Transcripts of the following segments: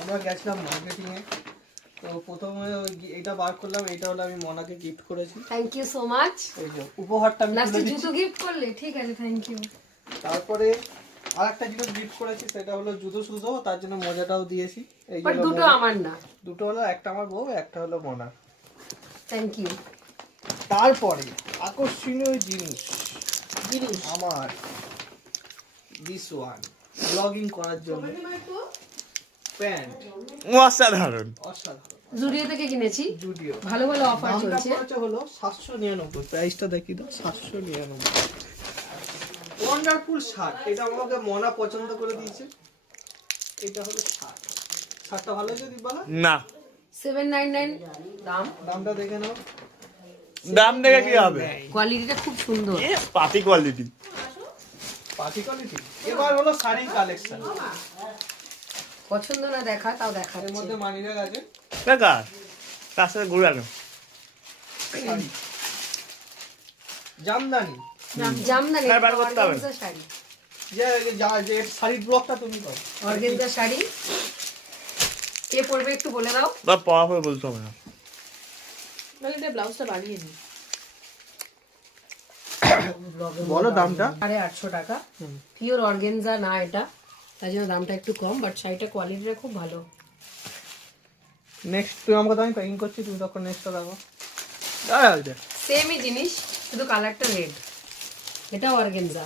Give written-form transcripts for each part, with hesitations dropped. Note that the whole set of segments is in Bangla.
আমরা গেছিলাম মার্কেটিংয়ে, তো প্রথমে এটা বার করলাম, এটা হলো আমি মনাকে গিফট করেছি। Thank you so much. এই যে উপহারটা আমি লাস্টে তুলে দিচ্ছি। জুতো গিফট করলে, ঠিক আছে, থ্যাংক ইউ। তারপরে আরেকটা জিনিস গিফট করেছি, সেটা হলো জুতো সুতো, তার জন্য মজাটাও দিয়েছি। এই বাট যে দুটো আমার না, দুটো হলো, একটা আমার বউ, একটা হলো মনা। Thank you. তারপরে আকর্ষণীয় জিনিস আমার দিস ওয়ান, ব্লগিং করার জন্য প্যান্ট, অসাধারণ। অসাধারণ। জুডিও থেকে কিনেছি, জুডিও। ভালো ভালো অফার দামটা চলছে। পড়েছে হলো 799, প্রাইসটা দেখি তো, 799। ওয়ান্ডারফুল শার্ট, এটা আমাকে মনা পছন্দ করে দিয়েছে। এটা হলো শার্ট, শার্টটা ভালো যদি বলা না, 799 দাম। দামটা দেখে নাও। দাম দেখে কি হবে? কোয়ালিটিটা খুব সুন্দর, পাতি কোয়ালিটি। Party quality. এবার হলো শাড়ি কালেকশন। পছন্দ না দেখা তাও এর দেখাচ্ছে। মধ্যে মানিব্যাগ আছে, বেকার, তার সাথে ঘুরে আনো। শাড়ি, জামদানি, জামদানি, হ্যাঁ, বার করতে হবে। অর্গানজা শাড়ি, যে শাড়ির ব্লগটা তুমি করো। অর্গানজা শাড়ি। কে পরবে একটু বলে দাও। বা পড়া হয়ে বলতে হবে না। মানে এটা ব্লাউজটা বানিয়ে নি। বলো দামটা। 850 টাকা, পিওর অর্গানজা না এটা, তাই জন্য দামটা একটু কম, বাট শাড়িটা কোয়ালিটিটা খুব ভালো। নেক্সট তুই আমাকে তো আমি প্যাকিং করছি, তুমি তখন নেক্সটটা দেখো। সেমই জিনিস, শুধু কালারটা রেড। এটা অর্গানজা,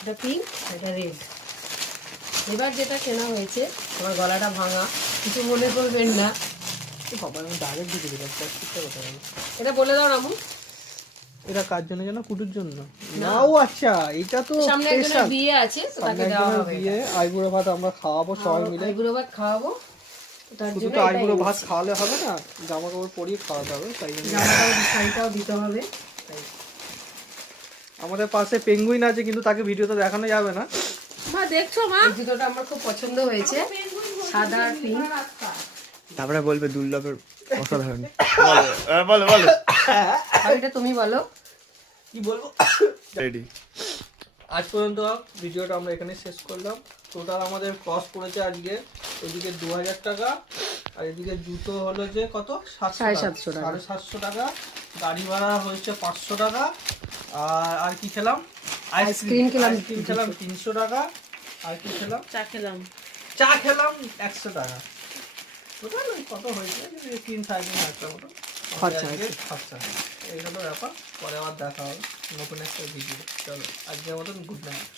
এটা পিঙ্ক, এটা রেড। এবার যেটা কেনা হয়েছে, আমার গলাটা ভাঙা, কিছু মনে করবেন না। বাবা আমি ডাইরেক্ট দিতে দিলাম, প্লাস্টিকটা কথা বলো। এটা বলে দাও রামু। এটা কার জন্য জানো? কুটুর জন্য। নাও আচ্ছা, এটা তো সামনে একজনের বিয়ে আছে, তো তাকে দেওয়া হবে। বিয়ে আইবুড়ো ভাত আমরা খাওয়াবো সবাই মিলে। আইবুড়ো ভাত খাওয়াবো, তো তার শুধু জন্য তো এটা আইবুড়ো এনেছি। ভাত খাওয়ালে হবে না, জামা কাপড় পরিয়ে খাওয়াতে হবে, তাই জন্য। জামাটাও শাড়িটাও দিতে হবে, তাই। আমাদের পাশে পেঙ্গুইন আছে, কিন্তু তাকে ভিডিওতে দেখানো যাবে না। মা দেখছো মা? এই জুতোটা আমার খুব পছন্দ হয়েছে, সাদা আর পিঙ্ক। তারপরে বলবে দুর্লভের অসাধারণ। বলো বলো। শাড়িটা তুমি বলো। কি বলবো? রেডি। আজ পর্যন্ত ভিডিওটা আমরা এখানে শেষ করলাম। টোটাল আমাদের কস্ট পড়েছে আজকে এদিকে 2000 টাকা, আর এদিকে জুতো হলো যে কত, 750 টাকা। 750 টাকা। গাড়ি ভাড়া হয়েছে 500 টাকা। আর কি খেলাম? আইসক্রিম খেলাম। আইসক্রিম খেলাম 300 টাকা। আর কি খেলাম? চা খেলাম। চা খেলাম 100 টাকা। টোটাল কত হয়েছে? 3-3.5 টাকা মতো খরচা খরচা। এই হলো ব্যাপার। পরে আবার দেখা হবে নতুন একটা ভিডিও। চলো আজকের মতন গুড নাইট।